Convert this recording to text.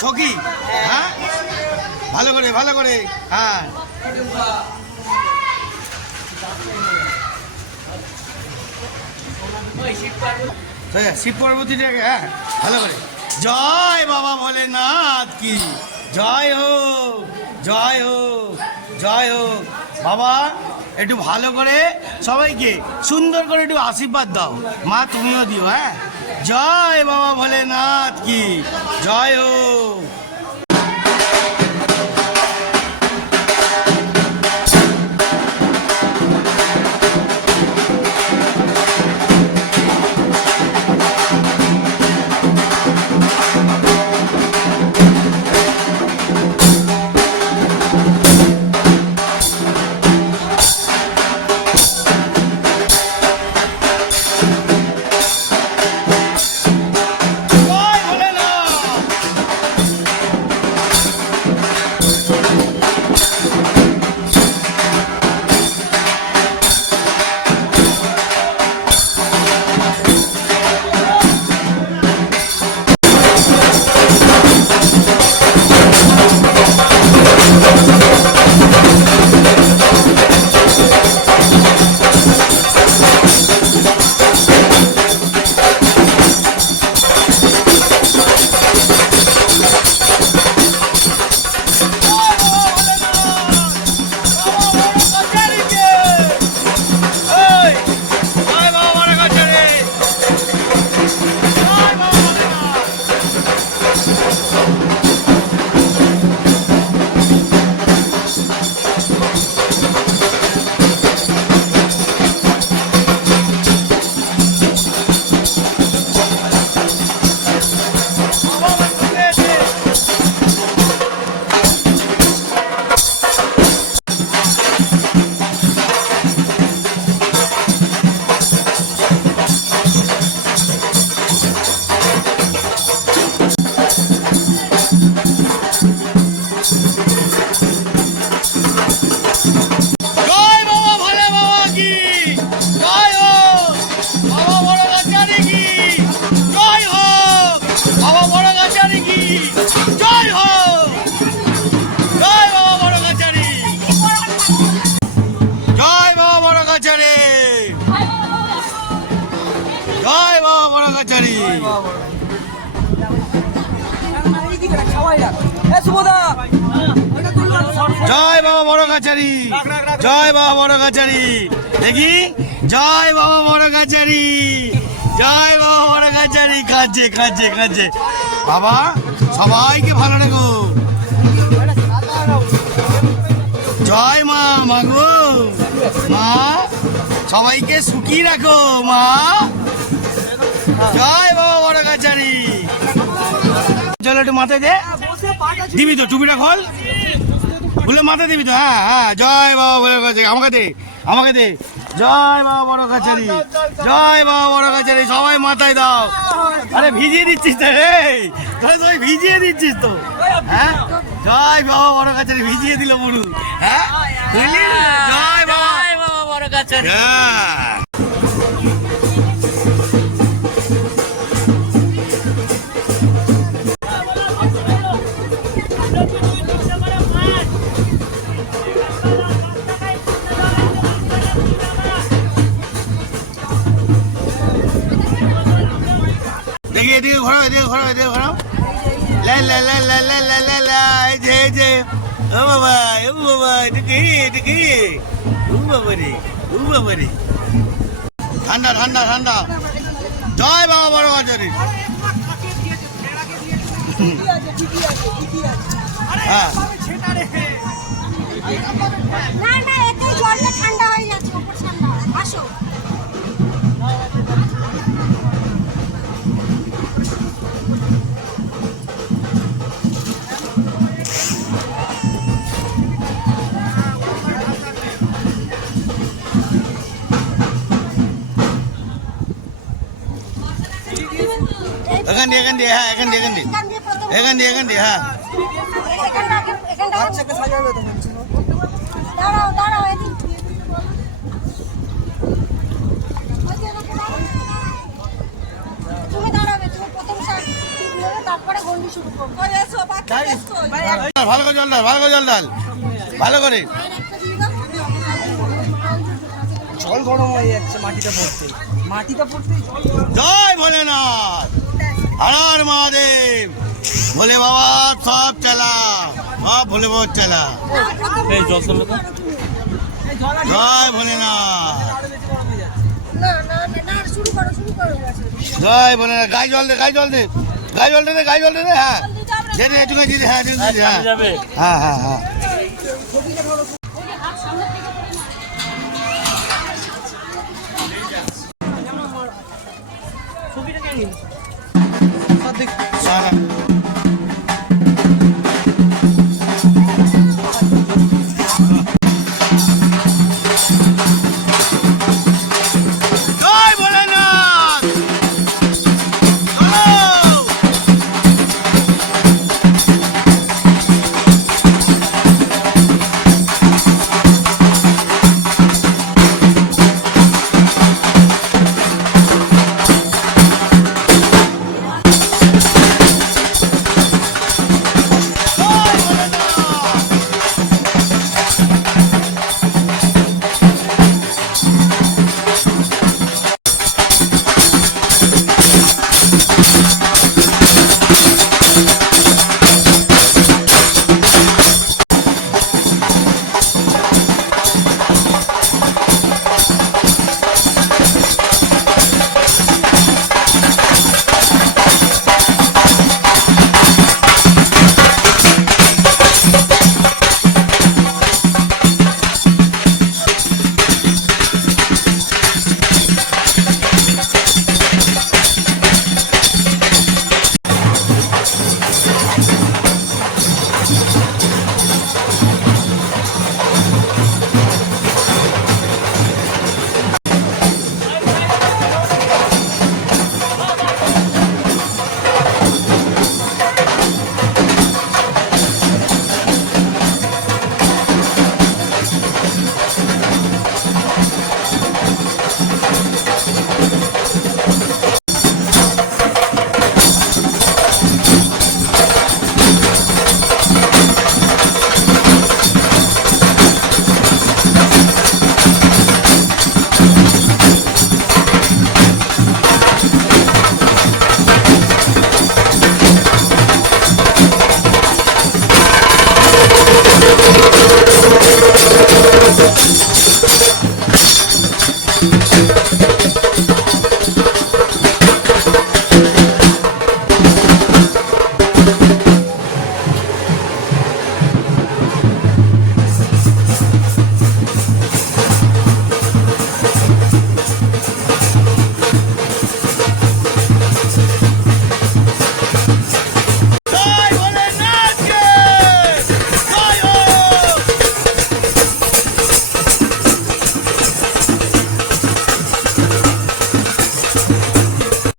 সখী? হ্যাঁ, ভালো করে ভালো করে। হ্যাঁ, শিব পার্বতীটাকে, হ্যাঁ ভালো করে। জয় বাবা ভোলেনাথ কি জয় হোক, জয় হোক, জয় হোক। বাবা একটু ভালো করে সবাইকে সুন্দর করে একটু আশীর্বাদ দাও। মা তুমিও দিও। হ্যাঁ, জয় বাবা ভোলেনাথ কি জয় হোক। জয় বাবা বড় কাছারি। জয় বাবা বড় কাছারি, জয় বাবা বড় কাছারি। দেখি, জয় বাবা বড় কাছারি, জয় বাবা বড় কাছারি। খাচ্ছে খাচ্ছে খাচ্ছে। বাবা সবাইকে ভালো রেখো। জয় মা, মাগো মা সবাইকে সুখী রাখো মা। জয় বাবা বড় কাছারি। চলো একটু মাথায় দে, দিবি তো টুপিটা খোল, বলে মাথায় দিবি তো। হ্যাঁ হ্যাঁ, জয় বাবা বড় কাছারি। আমাকে দে, আমাকে দে। জয় বাবা বড় কাছারি, জয় বাবা বড় কাছারি। সবাই মাথায় দাও। আরে ভিজিয়ে দিচ্ছিস তো রে, তুই ভিজিয়ে দিচ্ছিস তো। হ্যাঁ, জয় বাবা বড় কাছারি ভিজিয়ে দিল বুড়ু। হ্যাঁ, বুঝলি? জয় বাবা বড় কাছারি। হ্যাঁ, দেখি এদিকে ঘোরাও, এদিকে ঘোরাও, এদিকে ঘোরাও। লা লা লা লা লা লা লা লা। এই যে এই যে, ও বাবা, ও বাবা, এটা কি, এটা কি? ও বাবা রে, ও বাবা রে। ঠান্ডা ঠান্ডা ঠান্ডা। জয় বাবা বড় কাছারি। হ্যাঁ, না না, এতে জলটা ঠান্ডা হয়ে যাচ্ছে, উপর ঠান্ডা। আসো। এখান দিয়ে, এখান দিয়ে, হ্যাঁ এখান দিয়ে, এখান দিয়ে, এখান দিয়ে, এখান দিয়ে। হ্যাঁ, দাঁড়াও দাঁড়াও, এদিক তুমি দাঁড়াবে, তুমি প্রথম তারপরে গন্ডি শুরু করবো। ভালো করে জল ঢাল, ভালো করে জল ঢাল, ভালো করে। জল গরম হয়ে যাচ্ছে মাটিতে পড়তে, মাটিতে পড়তে। জয় ভোলেনাথ, হর হর মহাদেব। ভোলে বাবা সব চালা, সব ভোলে বাবার চালা। জয় ভোলেনাথ, জয় ভোলেনাথ। গায়ে জল দে, গায়ে জল দে, গায়ে জল দে, গায়ে জল দে। হ্যাঁ দে দে, একটু দিদি, হ্যাঁ দিদি, হ্যাঁ হ্যাঁ হ্যাঁ হ্যাঁ। জয় ভোলেনাথ,